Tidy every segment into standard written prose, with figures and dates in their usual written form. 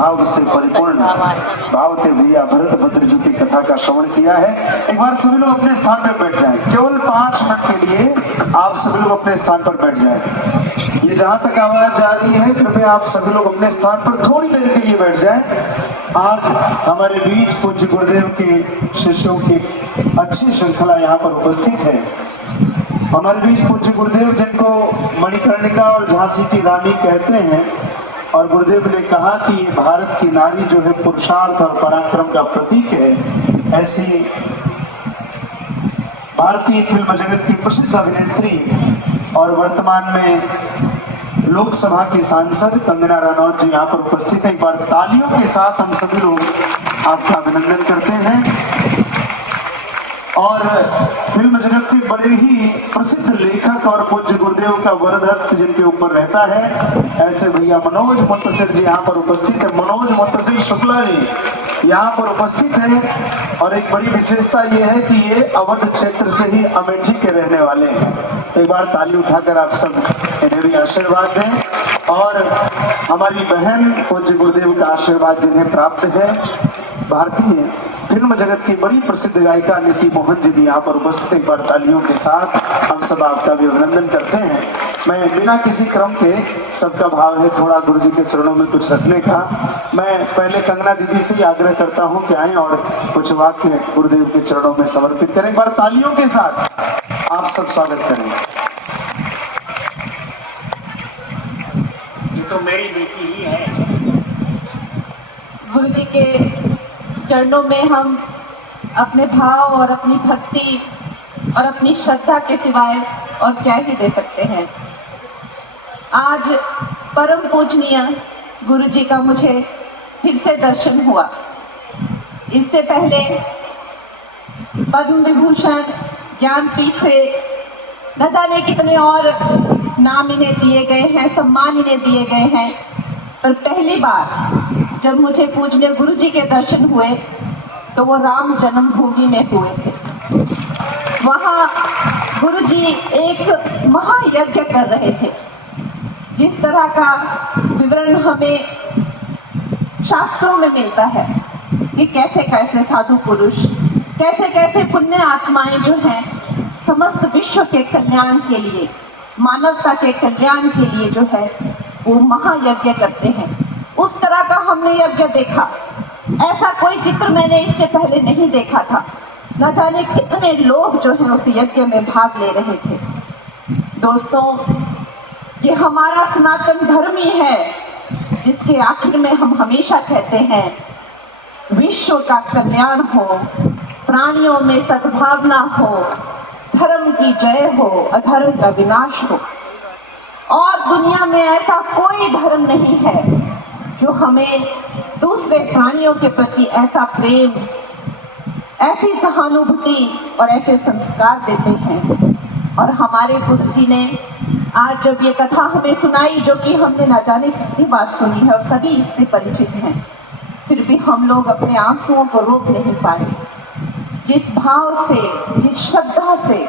भाव से परिपूर्ण भावते भैया भरतभद्र जी की कथा का श्रवण किया है। एक बार सभी लोग अपने स्थान पर बैठ जाएं। केवल 5 मिनट के लिए आप सभी लोग अपने स्थान पर बैठ जाएं। ये जहां तक आवाज जा रही है, कृपया आप सभी लोग अपने स्थान पर थोड़ी देर के लिए बैठ जाएं। आज हमारे बीच पूज्य गुरुदेव के शिष्यों की अच्छी श्रृंखला यहाँ पर उपस्थित है। हमारे बीच पूज्य गुरुदेव जिनको मणिकर्णिका और झांसी की रानी कहते हैं, और गुरुदेव ने कहा कि ये भारत की नारी जो है पुरुषार्थ और पराक्रम का प्रतीक है। ऐसी भारतीय फिल्म जगत की प्रसिद्ध अभिनेत्री और वर्तमान में लोकसभा की सांसद कंगना रनौत जी यहाँ पर उपस्थित हैं। एक बार तालियों के साथ हम सभी लोग आपका अभिनंदन करते हैं। और फिल्म जगत के बड़े ही प्रसिद्ध लेखक और पूज्य गुरुदेव का वरदहस्त जिनके ऊपर रहता है, ऐसे भैया मनोज मुंतशिर जी यहाँ पर उपस्थित है। मनोज मुंतशिर शुक्ला जी यहाँ पर उपस्थित है। और एक बड़ी विशेषता ये है कि ये अवध क्षेत्र से ही अमेठी के रहने वाले हैं। तो एक बार ताली उठाकर आप सब इन्हें भी आशीर्वाद दें। और हमारी बहन पूज्य गुरुदेव का आशीर्वाद जिन्हें प्राप्त है, भारतीय फिल्म जगत की बड़ी प्रसिद्ध गायिका नीति मोहन जी भी यहाँ पर उपस्थित। एक बार तालियों के साथ हम सब आपका भी अभिनंदन करते हैं। मैं बिना किसी क्रम के, सबका भाव है थोड़ा गुरु जी के चरणों में कुछ रखने का, मैं पहले कंगना दीदी से ही आग्रह करता हूँ कि आएँ और कुछ वाक्य गुरुदेव के चरणों में समर्पित करें। एक बार तालियों के साथ आप सब स्वागत करें। ये तो मेरी बेटी ही है। गुरु जी के चरणों में हम अपने भाव और अपनी भक्ति और अपनी श्रद्धा के सिवाय और क्या ही दे सकते हैं। आज परम पूजनीय गुरु जी का मुझे फिर से दर्शन हुआ। इससे पहले पद्म विभूषण, ज्ञानपीठ से न जाने कितने और नाम इन्हें दिए गए हैं, सम्मान इन्हें दिए गए हैं, पर पहली बार जब मुझे पूजनीय गुरु जी के दर्शन हुए तो वो राम जन्मभूमि में हुए थे। वहाँ गुरु जी एक महायज्ञ कर रहे थे। जिस तरह का विवरण हमें शास्त्रों में मिलता है कि कैसे कैसे साधु पुरुष, कैसे कैसे पुण्य आत्माएं जो हैं समस्त विश्व के कल्याण के लिए, मानवता के कल्याण के लिए जो है वो महायज्ञ करते हैं। उस तरह का हमने यज्ञ देखा। ऐसा कोई चित्र मैंने इससे पहले नहीं देखा था। न जाने कितने लोग जो हैं उस यज्ञ में भाग ले रहे थे। दोस्तों, ये हमारा सनातन धर्म ही है जिसके आखिर में हम हमेशा कहते हैं विश्व का कल्याण हो, प्राणियों में सद्भावना हो, धर्म की जय हो, अधर्म का विनाश हो। और दुनिया में ऐसा कोई धर्म नहीं है जो हमें दूसरे प्राणियों के प्रति ऐसा प्रेम, ऐसी सहानुभूति और ऐसे संस्कार देते हैं। और हमारे गुरु जी ने आज जब ये कथा हमें सुनाई, जो कि हमने न जाने कितनी बार सुनी है और सभी इससे परिचित हैं, फिर भी हम लोग अपने आंसुओं को रोक नहीं पाए। जिस भाव से, जिस श्रद्धा से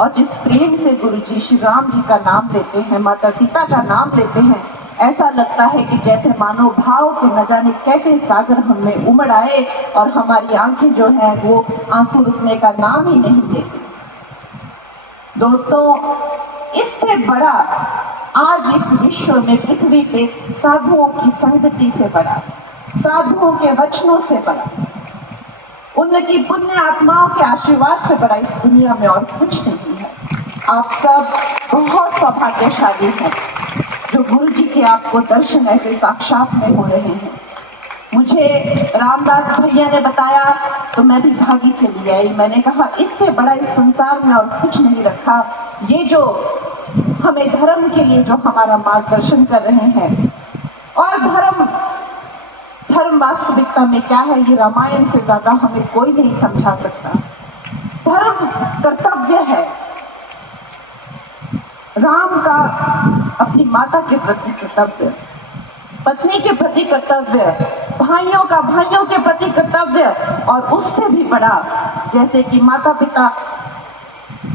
और जिस प्रेम से गुरु जी श्री राम जी का नाम लेते हैं, माता सीता का नाम लेते हैं, ऐसा लगता है कि जैसे मानो भाव के न जाने कैसे सागर हमें उमड़ आए और हमारी आंखें जो हैं वो आंसू रुकने का नाम ही नहीं लेती। दोस्तों, इससे बड़ा आज इस विश्व में, पृथ्वी पे साधुओं की संगति से बड़ा, साधुओं के वचनों से बड़ा, उनकी पुण्य आत्माओं के आशीर्वाद से बड़ा इस दुनिया में और कुछ नहीं है। आप सब बहुत सौभाग्यशाली हैं जो गुरु जी के आपको दर्शन ऐसे साक्षात में हो रहे हैं। मुझे रामदास भैया ने बताया तो मैं भी भागी चली आई। मैंने कहा इससे बड़ा इस संसार में और कुछ नहीं रखा। ये जो हमें धर्म के लिए जो हमारा मार्गदर्शन कर रहे हैं, और धर्म वास्तविकता में क्या है ये रामायण से ज्यादा हमें कोई नहीं समझा सकता। धर्म कर्तव्य है। राम का अपनी माता के प्रति कर्तव्य, पत्नी के प्रति कर्तव्य, भाइयों का भाइयों के प्रति कर्तव्य, और उससे भी बड़ा, जैसे कि माता पिता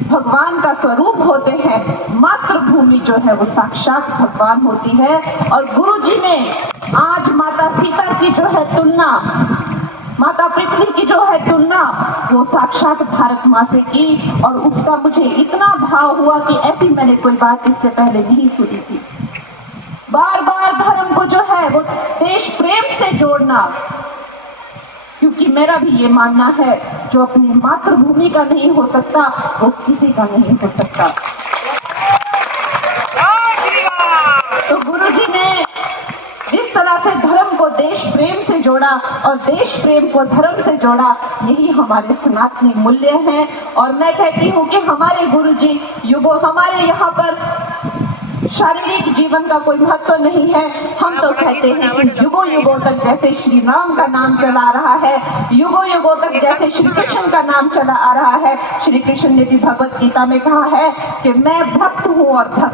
भगवान का स्वरूप होते हैं, मातृभूमि जो है वो साक्षात भगवान होती है। और गुरु जी ने आज माता सीता की जो है तुलना, माता पृथ्वी की जो है तुलना, वो साक्षात भारत माँ से की, और उसका मुझे इतना भाव हुआ कि ऐसी मैंने कोई बात इससे पहले नहीं सुनी थी। बार बार धर्म को जो है वो देश प्रेम से जोड़ना, क्योंकि मेरा भी ये मानना है जो अपनी मातृभूमि का नहीं हो सकता वो किसी का नहीं हो सकता। तो गुरुजी ने जिस तरह से धर्म को देश प्रेम से जोड़ा और देश प्रेम को धर्म से जोड़ा, यही हमारे सनातनी मूल्य हैं। और मैं कहती हूँ कि हमारे गुरुजी युगों, हमारे यहाँ पर शारीरिक जीवन का कोई महत्व नहीं है। हम तो कहते हैं कि युगों युगों तक जैसे श्री राम का नाम चला आ रहा है, युगों युगों तक जैसे श्री कृष्ण का नाम चला आ रहा है, श्री कृष्ण ने भी भगवत गीता में कहा है कि मैं भक्त हूँ और भक्त